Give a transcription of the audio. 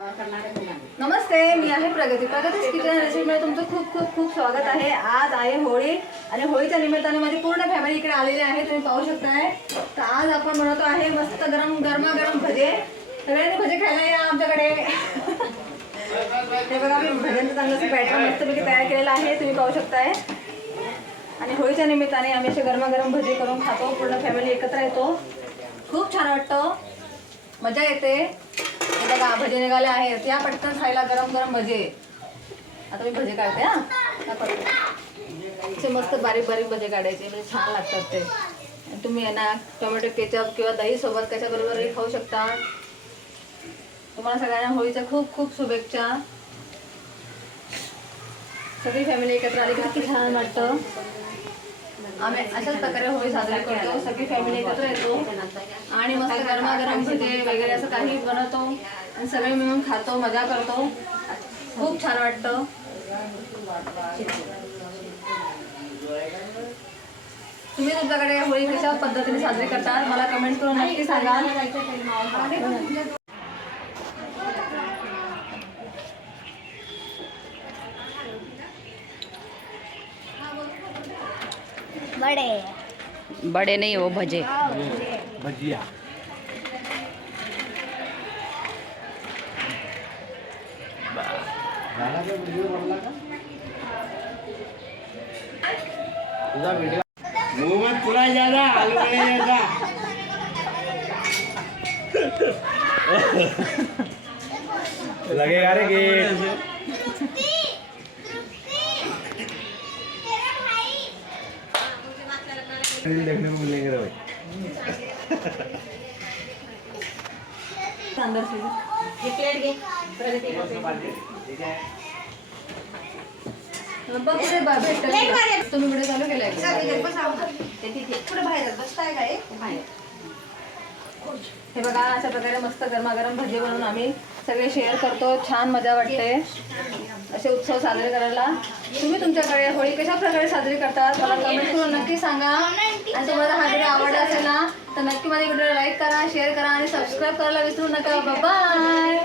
नमस्ते मी आहे प्रगती. प्रगती किचन रेसिपीमध्ये तुमचं खूप खूप खूप स्वागत आहे. आज आहे होळी आणि होळीच्या निमित्ताने माझी पूर्ण फॅमिली इकडे आलेली आहे. तुम्ही पाहू शकताय. तर आज आपण बनवतो आहे मस्त गरम गरमागरम भजे. सगळ्यांनी भजे खायला या आमच्याकडे. हे बघा मी भज्यांचं चांगलं बॅटर मस्तपैकी तयार केलेलं आहे. तुम्ही पाहू शकताय. आणि होळीच्या निमित्ताने आम्ही असे गरमागरम भजे करून खातो. पूर्ण फॅमिली एकत्र येतो. खूप छान वाटतं. मजा येते. हे बघा भजे निघाले आहेत. या पटकन खायला गरम गरम भजे. आता मी भजे काढते हा. मस्त बारीक बारीक भजे काढायचे म्हणजे छान लागतात ते. तुम्ही आहे ना टोमॅटो केचप किंवा दही सोबत कशाबरोबरही खाऊ शकता. तुम्हाला सगळ्यांना होळीच्या खूप खूप शुभेच्छा. सगळी फॅमिली एकत्र आली किती छान वाटतं. आम्ही अशाच प्रकारे होळी साजरी करतो. सगळी फॅमिली एकत्र येतो. आणि मस्त गरमागरम भजे वगैरे असं काही बनवतो. आणि सगळे मिळून खातो मजा करतो. खूप छान वाटतं. तुम्ही तुमच्याकडे होळी कशा पद्धतीने साजरी करतात मला कमेंट करून नक्की सांगा. बड़े बड़े नहीं वो भजे भजिया मुँह ज़्यादा आलू लगेगा रे कि देखने को मिलेंगे रे भाई अंदर से बघ कुठे बा- भेटतं तुम्ही पुढे चालू केलाय का? हे बघा अशा प्रकारे मस्त गरमागरम भजी बनवून आम्ही सगळे शेअर करतो. छान मजा वाटते. असे उत्सव साजरे करायला. तुम्ही तुमच्याकडे होळी कशा प्रकारे साजरी करतात मला कमेंट करून नक्की सांगा. आणि तुम्हाला हा व्हिडिओ आवडला असेल ना तर नक्की माझ्या व्हिडिओला लाईक करा शेअर करा आणि सबस्क्राईब करायला विसरू नका. बाय